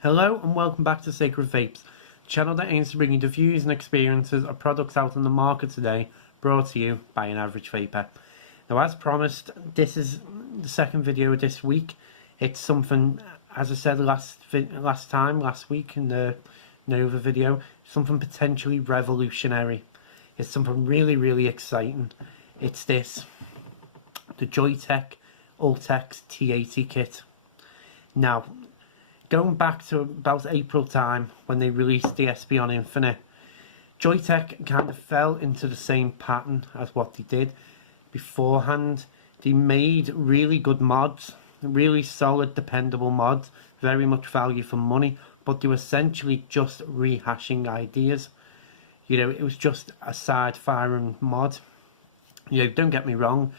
Hello and welcome back to Sacred Vapes, a channel that aims to bring you the views and experiences of products out on the market today, brought to you by an average vapor. Now, as promised, this is the second video of this week. It's something, as I said last week in the Nova video, something potentially revolutionary. It's something really exciting. It's this, the Joyetech Ultex T80 kit. Now, going back to about April time when they released the SB on Infinite, Joyetech kind of fell into the same pattern as what they did beforehand. They made really good mods, really solid, dependable mods, very much value for money, but they were essentially just rehashing ideas. You know, it was just a side firing mod. You know, don't get me wrong,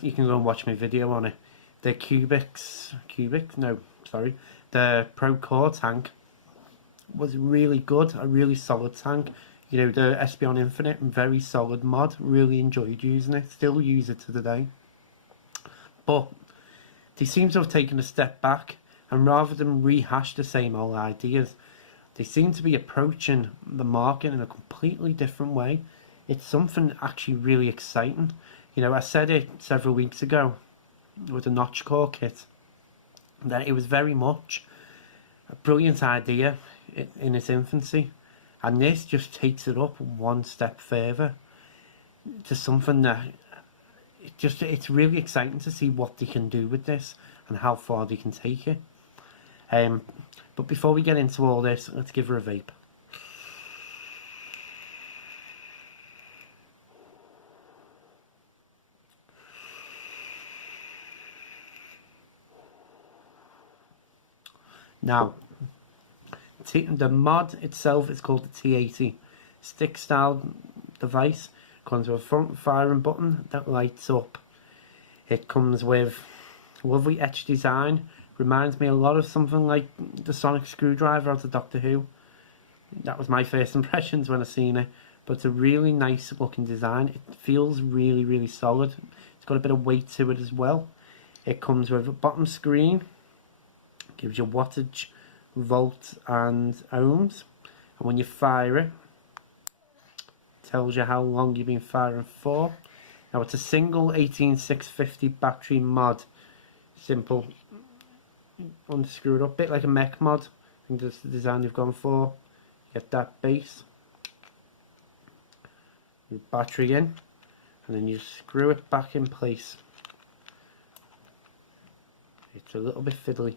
you can go and watch my video on it. The the Pro Core tank was really good, a really solid tank. You know, the SB on Infinite, very solid mod, really enjoyed using it, still use it to today. But they seem to have taken a step back, and rather than rehash the same old ideas, they seem to be approaching the market in a completely different way. It's something actually really exciting. You know, I said it several weeks ago with the Notch Core kit, that it was very much a brilliant idea in its infancy, and this just takes it up one step further to something that it's really exciting to see what they can do with this and how far they can take it. But before we get into all this, let's give her a vape. Now, the mod itself is called the T80 stick style device. It comes with a front firing button that lights up. It comes with lovely etched design. Reminds me a lot of something like the sonic screwdriver out of Doctor Who. That was my first impressions when I seen it. But it's a really nice looking design. It feels really solid. It's got a bit of weight to it as well. It comes with a bottom screen. Gives you wattage, volt and ohms, and when you fire it, tells you how long you've been firing for. Now, it's a single 18650 battery mod. Simple, unscrew it up, bit like a mech mod. I think that's the design they've gone for. Get that base, your battery in, and then you screw it back in place. It's a little bit fiddly.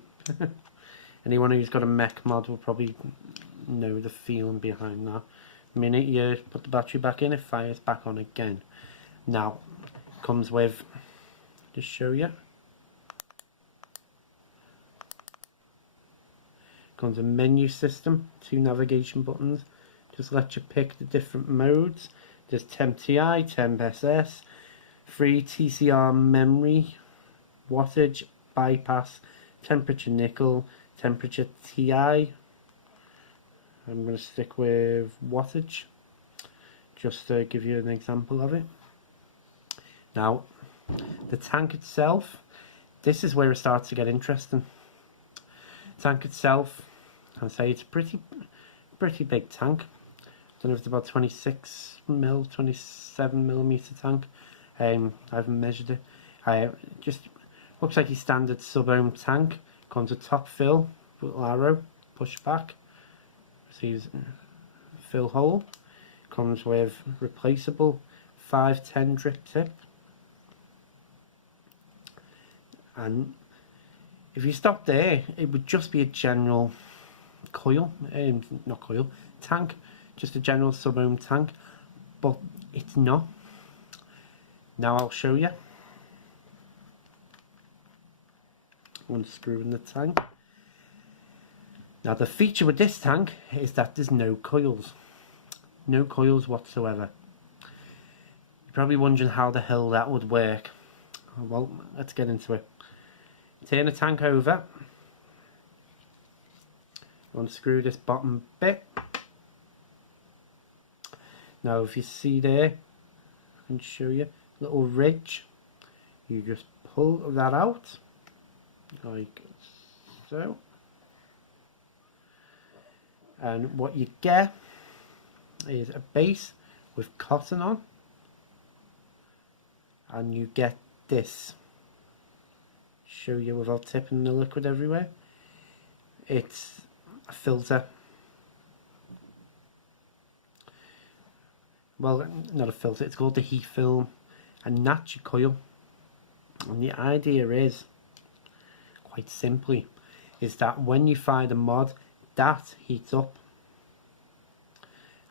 Anyone who's got a mech mod will probably know the feeling behind that. The minute you put the battery back in, it fires back on again. Now, it comes with, just show you, comes a menu system, 2 navigation buttons, just let you pick the different modes. There's temp TI, temp SS, free TCR memory, wattage, bypass, temperature nickel, temperature TI. I'm going to stick with wattage just to give you an example of it. Now, the tank itself, this is where it starts to get interesting. Tank itself, I say it's a pretty big tank. I don't know if it's about 27 millimeter tank. I haven't measured it. Just looks like your standard sub-ohm tank. Comes with top fill, little arrow, push back. See, fill hole. Comes with replaceable 510 drip tip. And if you stop there, it would just be a general coil, tank, just a general sub-ohm tank, but it's not. Now I'll show you. Unscrewing the tank. Now, the feature with this tank is that there's no coils whatsoever. You're probably wondering how the hell that would work. Well, let's get into it. Turn the tank over, unscrew this bottom bit. Now, if you see there, I can show you a little ridge. You just pull that out like so, And what you get is a base with cotton on, and you get this. Show you without tipping the liquid everywhere. It's a filter. Well, not a filter, it's called the heat film, and that's your coil. And the idea is, quite simply, is that when you fire the mod, that heats up,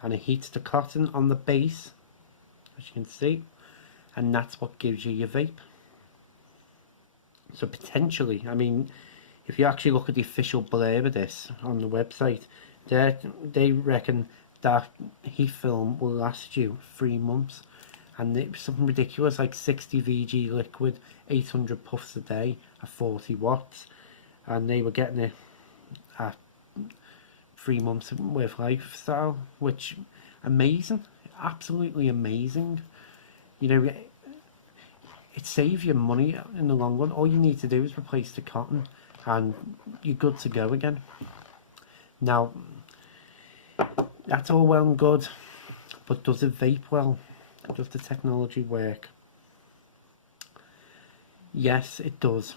and it heats the cotton on the base, as you can see, and that's what gives you your vape. So potentially, I mean, if you actually look at the official blurb of this on the website, they reckon that heat film will last you 3 months, and it was something ridiculous like 60 VG liquid, 800 puffs a day at 40 watts, and they were getting it at 3 months worth lifestyle, which amazing, absolutely amazing. You know, it saves you money in the long run. All you need to do is replace the cotton and you're good to go again. Now, that's all well and good, but does it vape well? Does the technology work? Yes, it does.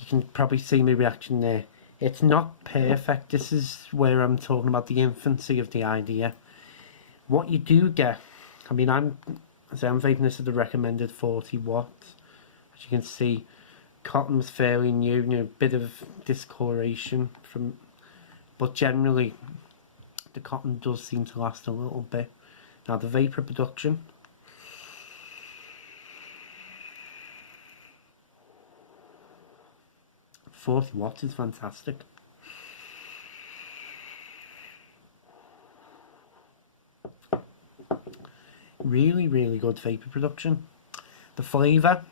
You can probably see my reaction there. It's not perfect. This is where I'm talking about the infancy of the idea. What you do get, I mean, I'm vaping this at the recommended 40 watts. As you can see, cotton's fairly new, you know, bit of discoloration from, but generally the cotton does seem to last a little bit. Now the vapor production, .40 watts is fantastic. Really, really good vapor production. The flavour.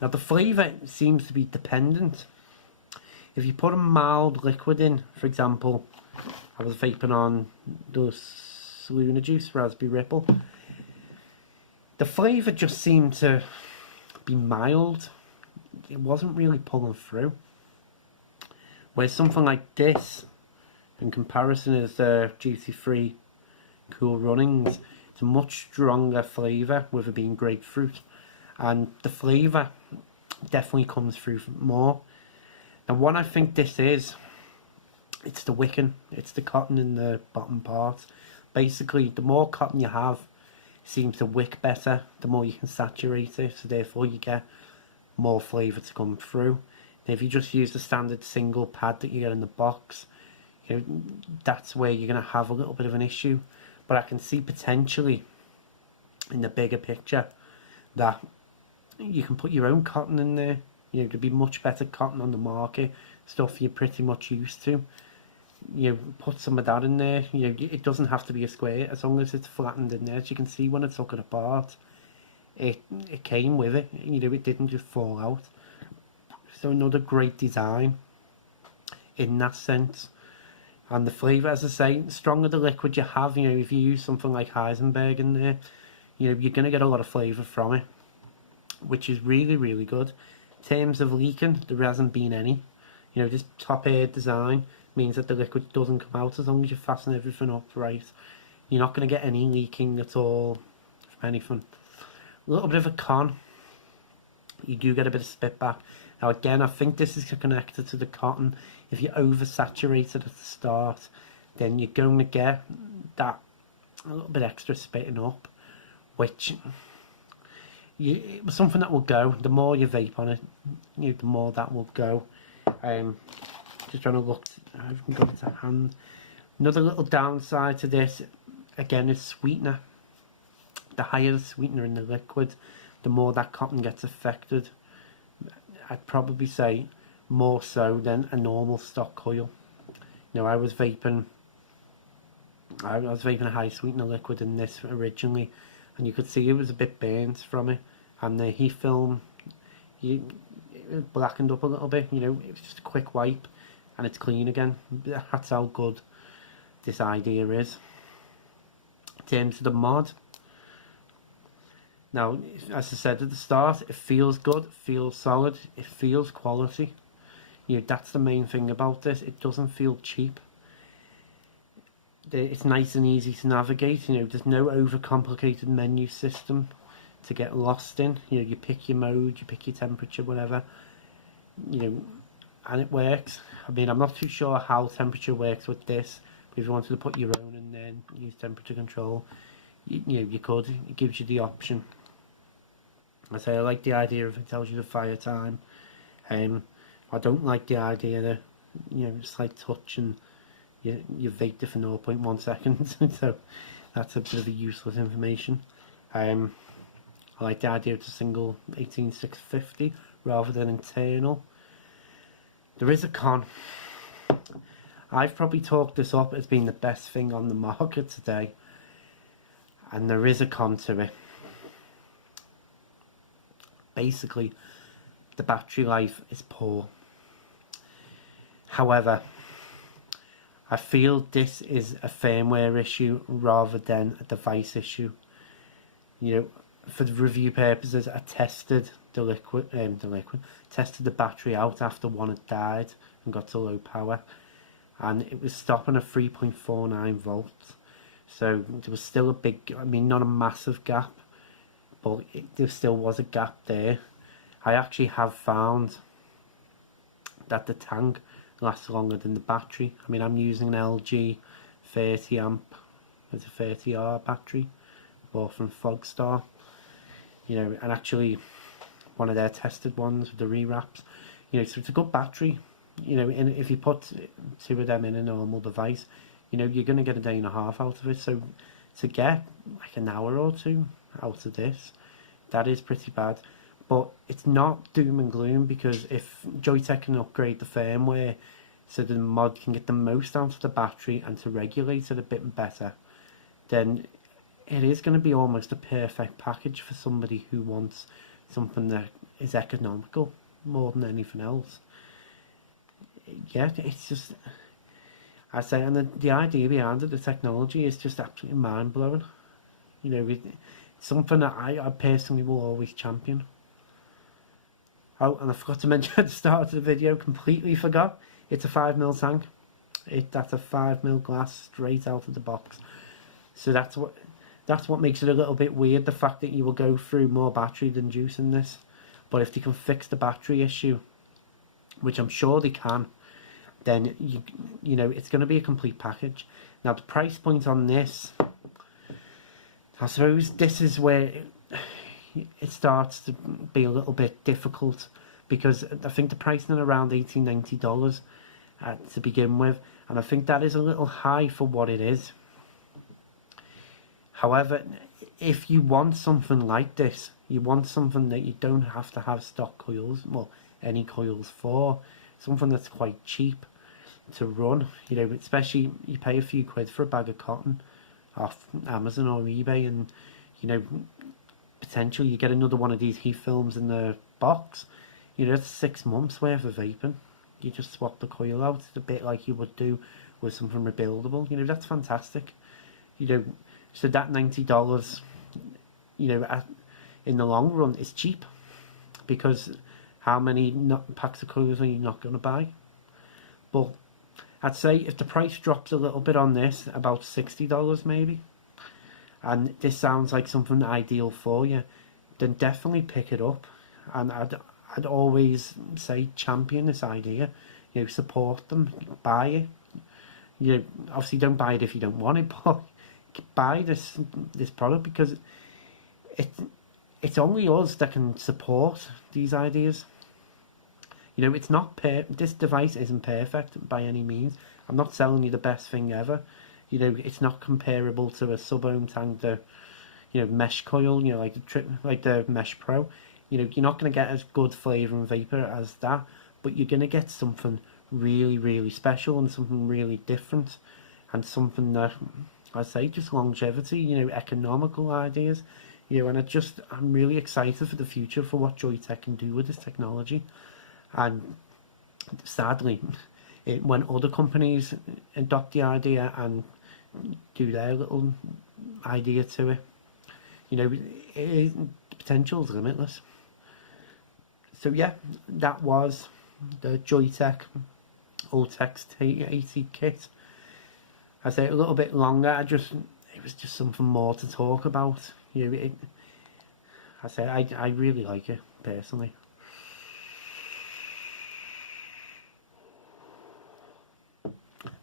Now the flavour seems to be dependent. If you put a mild liquid in, for example, I was vaping on the Luna Juice Raspberry Ripple. The flavour just seemed to be mild. It wasn't really pulling through. Whereas something like this, in comparison, is the Duty Free Cool Runnings. It's a much stronger flavour, with it being grapefruit, and the flavour definitely comes through more. And what I think this is, it's the wicking, it's the cotton in the bottom part. Basically, the more cotton you have, it seems to wick better, the more you can saturate it, so therefore you get more flavour to come through. And if you just use the standard single pad that you get in the box, you know, that's where you're going to have a little bit of an issue. But I can see potentially in the bigger picture that you can put your own cotton in there. You know, there'd be much better cotton on the market, stuff you're pretty much used to. You know, put some of that in there. You know, it doesn't have to be a square, as long as it's flattened in there. As you can see, when I took it apart, it came with it. You know, it didn't just fall out. So another great design in that sense. And the flavour, as I say, the stronger the liquid you have, you know, if you use something like Heisenberg in there, you know, you're going to get a lot of flavour from it, which is really, really good. In terms of leaking, there hasn't been any. You know, this top air design means that the liquid doesn't come out as long as you fasten everything up right. You're not going to get any leaking at all from anything. A little bit of a con, you do get a bit of spit back. Now again, I think this is connected to the cotton. If you oversaturate it at the start, then you're going to get that a little bit extra spitting up, which it was something that will go. The more you vape on it, you know, the more that will go. Just trying to look, I haven't got it to hand. Another little downside to this, again, is sweetener. The higher the sweetener in the liquid, the more that cotton gets affected. I'd probably say more so than a normal stock coil. You know, I was vaping a high sweetener liquid in this originally, and you could see it was a bit burnt from it, and the heat film, it blackened up a little bit. You know, it was just a quick wipe and it's clean again. That's how good this idea is. In terms of the mod, now, as I said at the start, it feels good, it feels solid, it feels quality. You know, that's the main thing about this. It doesn't feel cheap. It's nice and easy to navigate. You know, there's no overcomplicated menu system to get lost in. You know, you pick your mode, you pick your temperature, whatever. You know, and it works. I mean, I'm not too sure how temperature works with this. But if you wanted to put your own and then use temperature control, you know, you could. It gives you the option. I say I like the idea of it tells you the fire time. I don't like the idea that, you know, it's like touch and you vaped it for 0.1 seconds. So that's a bit of a useless information. I like the idea it's a single 18650 rather than internal. There is a con. I've probably talked this up as being the best thing on the market today, and there is a con to it. Basically, the battery life is poor. However, I feel this is a firmware issue rather than a device issue. You know, for the review purposes, I tested tested the battery out after one had died and got to low power, and it was stopping at 3.49 volts. So there was still a big, I mean, not a massive gap, but there still was a gap there. I actually have found that the tank lasts longer than the battery. I mean, I'm using an LG 30 amp, it's a 30R battery, bought from Fogstar, you know, and actually one of their tested ones with the rewraps, you know, so it's a good battery, you know, and if you put two of them in a normal device, you know, you're going to get a day and a half out of it. So to get like an hour or two out of this, that is pretty bad. But it's not doom and gloom, because if Joyetech can upgrade the firmware so the mod can get the most out of the battery and to regulate it a bit better, then it is going to be almost a perfect package for somebody who wants something that is economical more than anything else. Yeah, it's just, I say, and the idea behind it, the technology, is just absolutely mind-blowing. You know, it's something that I personally will always champion. Oh, and I forgot to mention at the start of the video, completely forgot, it's a 5mm tank. That's a 5mm glass straight out of the box. So that's what makes it a little bit weird, the fact that you will go through more battery than juice in this. But if they can fix the battery issue, which I'm sure they can, then you know, it's going to be a complete package. Now the price point on this, I suppose this is where it starts to be a little bit difficult, because I think the pricing is around $18–19 to begin with, and I think that is a little high for what it is. However, if you want something like this, you want something that you don't have to have stock coils, well, any coils for, something that's quite cheap to run, you know, especially you pay a few quid for a bag of cotton off Amazon or eBay, and you know, potentially you get another one of these heat films in the box, you know, it's 6 months worth of vaping. You just swap the coil out, it's a bit like you would do with something rebuildable, you know, that's fantastic. You know, so that $90, you know, in the long run is cheap, because how many packs of coils are you not going to buy? But I'd say if the price drops a little bit on this, about $60 maybe, and this sounds like something ideal for you, then definitely pick it up. And I'd always say champion this idea, you know, support them, buy it. You know, obviously don't buy it if you don't want it, but buy this product, because it's only us that can support these ideas. You know, it's not this device isn't perfect by any means. I'm not selling you the best thing ever. You know, it's not comparable to a sub-ohm tank, the, you know, mesh coil, you know, like the Mesh Pro. You know, you're not going to get as good flavour and vapour as that, but you're going to get something really, really special and something really different, and something that, I say, just longevity, you know, economical ideas, you know, and I'm really excited for the future for what Joyetech can do with this technology. And sadly, when other companies adopt the idea and do their little idea to it, you know, the potential is limitless. So yeah, that was the Joyetech Ultex T80 kit. I say a little bit longer. It was just something more to talk about. I really like it personally.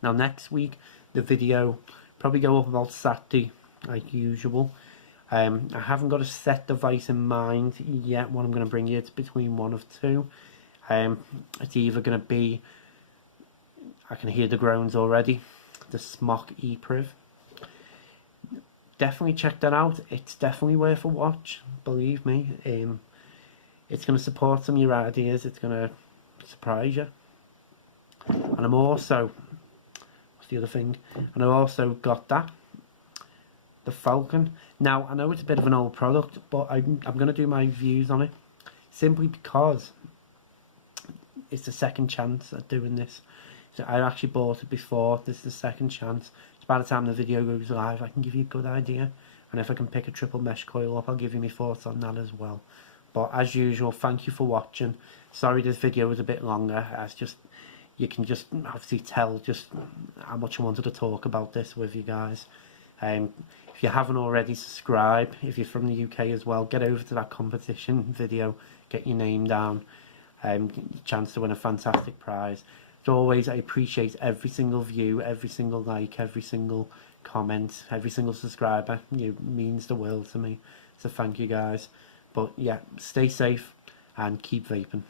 Now next week the video probably go up about Saturday like usual. I haven't got a set device in mind yet. What I'm going to bring you, it's between one of two. It's either going to be, I can hear the groans already, the Smock E-Priv. Definitely check that out. It's definitely worth a watch, believe me. It's going to support some of your ideas. It's going to surprise you. And I'm also, what's the other thing? And I also got that, the Falcon. Now I know it's a bit of an old product, but I'm going to do my views on it simply because it's the second chance at doing this. So I actually bought it before. This is the second chance. So by the time the video goes live, I can give you a good idea, and if I can pick a triple mesh coil up, I'll give you my thoughts on that as well. But as usual, thank you for watching. Sorry this video was a bit longer. It's just, you can just obviously tell just how much I wanted to talk about this with you guys. If you haven't already, subscribe. If you're from the UK as well, get over to that competition video, get your name down, chance to win a fantastic prize. As always, I appreciate every single view, every single like, every single comment, every single subscriber. It means the world to me, so thank you guys. But yeah, stay safe and keep vaping.